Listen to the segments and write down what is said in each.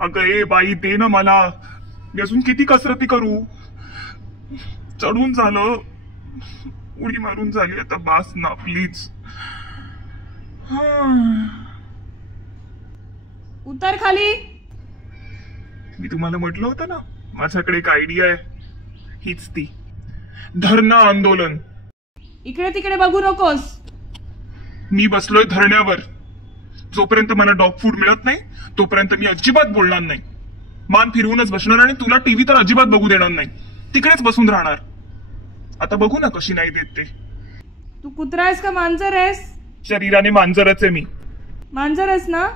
अगं ए बाई दे ना मला, मी अजून किती कसरती करू. चढून झालं, उडी मारून झाली, आता बास ना प्लीज. उतर खाली. मी तुम्हाला म्हटलं होतं ना माझ्याकडे एक आयडिया आहे, हीच ती धरणं आंदोलन. इकडे तिकडे बघू नकोस. मी बसलोय धरण्यावर. जोपर्यंत मला डॉग फूड मिळत नाही तोपर्यंत मी अजिबात बोलणार नाही. मान फिरवूनच बसणार आणि तुला टीव्ही तर अजिबात बघू देणार नाही. तिकडेच बसून राहणार. आता बघू ना कशी नाही देत ते. तू कुत्रा आहेस का मांजर आहेस? शरीराने मांजरच आहे मी. मांजर आहेस ना,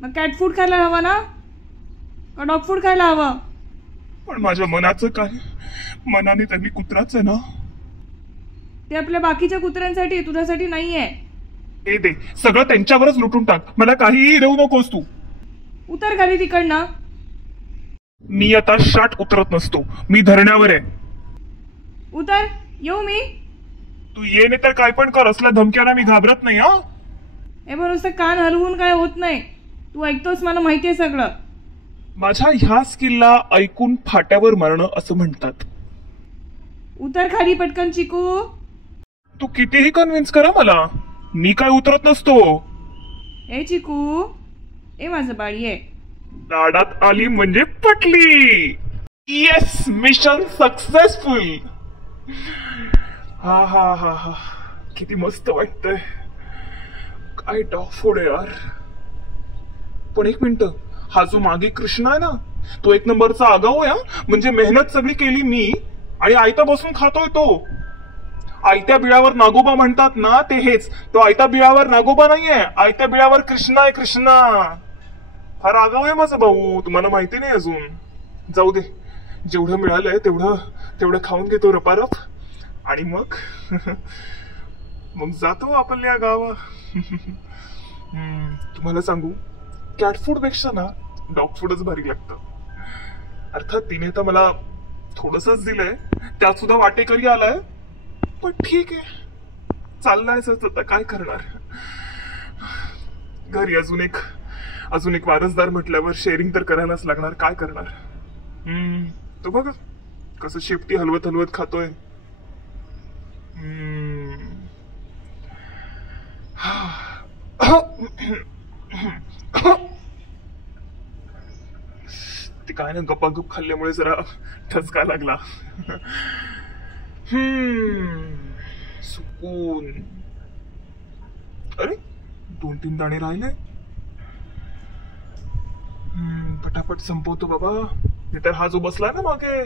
मग कॅट फूड खायला हवा ना, का डॉग फूड खायला हवं? पण माझ्या मनाचं काय? मनाने तर मी कुत्राच आहे ना. ते आपल्या बाकीच्या कुत्र्यांसाठी, तुझ्यासाठी नाहीये. ए दे, सगळं त्यांच्यावरच लुटून टाक. मला काहीही देऊ नकोस तू. उतर खाली तिकडनं. मी आता शाट उतरत नसतो. मी धरण्यावर आहे. उतर. येऊ मी? तू ये नाही तर काय पण कर, असल्या धमक्यांना मी घाबरत नाही. हा हे बघ, नुसतं कान हलवून काय होत नाही. तू ऐकतोस, मला माहितीये सगळं. माझ्या ह्या स्किलला ऐकून फाट्यावर मरणं असं म्हणतात. उतर खाली पटकन चिकू. तू कितीही कन्व्हिन्स करा मला, मी काय उतरत नसतो. ए चिकू, ए माझं बाळी आहे. लाडात आली म्हणजे पटली. Yes, mission successful. हा हा हा हा, किती मस्त वाटतंय. काय डॉग फूड आहे यार. पण एक मिनिट, हा जो मागे कृष्णा आहे ना, तो एक नंबरचा आगाऊ आहे. म्हणजे मेहनत सगळी केली मी आणि आयता बसून खातोय तो. आयत्या बिळावर नागोबा म्हणतात ना, ते हेच. तो आयत्या बिळावर नागोबा नाहीये, आयत्या बिळावर कृष्णा आहे. कृष्णा फार आगाऊ आहे माझा भाऊ, तुम्हाला माहिती नाही अजून. जाऊ दे, जेवढं मिळालंय तेवढं खाऊन घेतो रपारप आणि मग मग जातो आपल्या गावा. तुम्हाला सांगू, कॅट फूड पेक्षा ना डॉग फूडच भारी लागतं. अर्थात तिने तर मला थोडंसंच दिलंय, त्यात सुद्धा वाटेकरी आलाय. पण ठीक आहे, चाललायच आता, काय करणार. घरी अजून एक वारसदार म्हटल्यावर शेअरिंग तर करायलाच लागणार. काय करणार. तो बघ कसं शेपटी हलवत हलवत खातोय. ते काय ना, गप्पागप खाल्ल्यामुळे जरा ठसका लागला. सुकून. अरे 2-3 दाणे राहिले. पटापट संपवतो बाबा, नाहीतर हा जो बसलाय ना मागे,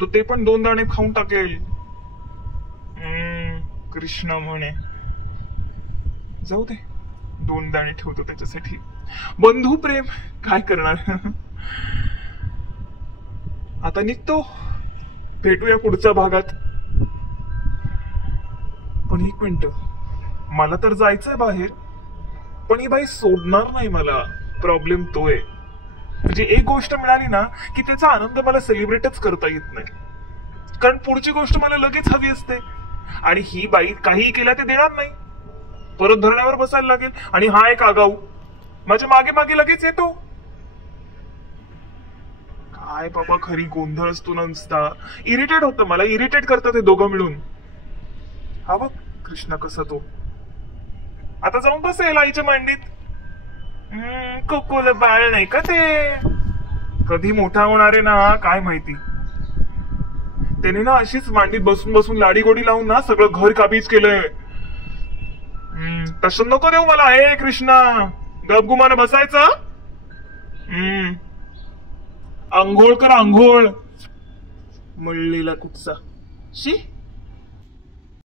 तो ते पण 2 दाणे खाऊन टाकेल. कृष्णा म्हणे. जाऊ दे, 2 दाणे ठेवतो त्याच्यासाठी. बंधू प्रेम, काय करणार. आता निघतो, भेटूया पुढच्या भागात. पण एक मिनिट, मला तर जायचंय बाहेर, पण ही बाई सोडणार नाही मला. प्रॉब्लेम तो आहे. म्हणजे एक गोष्ट मिळाली ना की त्याचा आनंद मला सेलिब्रेटच करता येत नाही, कारण पुढची गोष्ट मला लगेच हवी असते. आणि ही बाई काहीही केल्या ते देणार नाही. परत धरण्यावर बसायला लागेल. आणि हा एक आगाऊ माझ्या मागे मागे लगेच येतो. काय बाबा, खरी गोंधळ असतो ना नुसता. इरिटेट होतं मला, इरिटेट करतात ते दोघं मिळून. हा बघ कृष्णा कसा तो आता जाऊन बसेल आईच्या मांडीत. कोकोला बाळ नाही का ते, कधी मोठा होणार आहे ना काय माहिती. त्याने ना अशीच मांडीत बसून बसून लाडी गोडी लावून ना सगळं घर काबीज केलंय. तसं नको देऊ मला. हे कृष्णा, गपगुमाने बसायचं. आंघोळ कर आंघोळ, मळलेला कुठचा. शी.